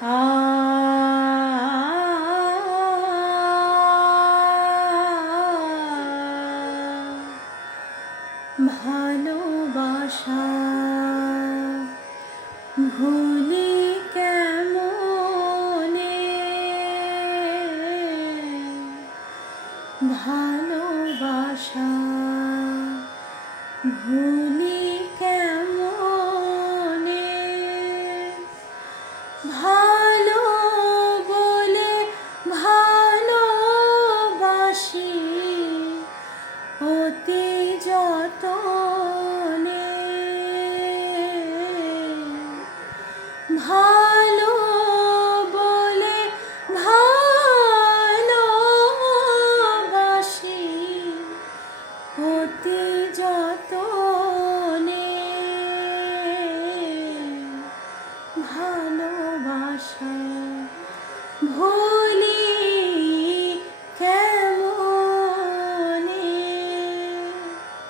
আ ভালোবাসা ভুলি কেমনে, ভালোবাসা ভুলি কেমনে, ভালো বলে ভালোবাসি অতি যতনে, ভালো বলে ভালোবাসি অতি যতনে, ভালোবাসা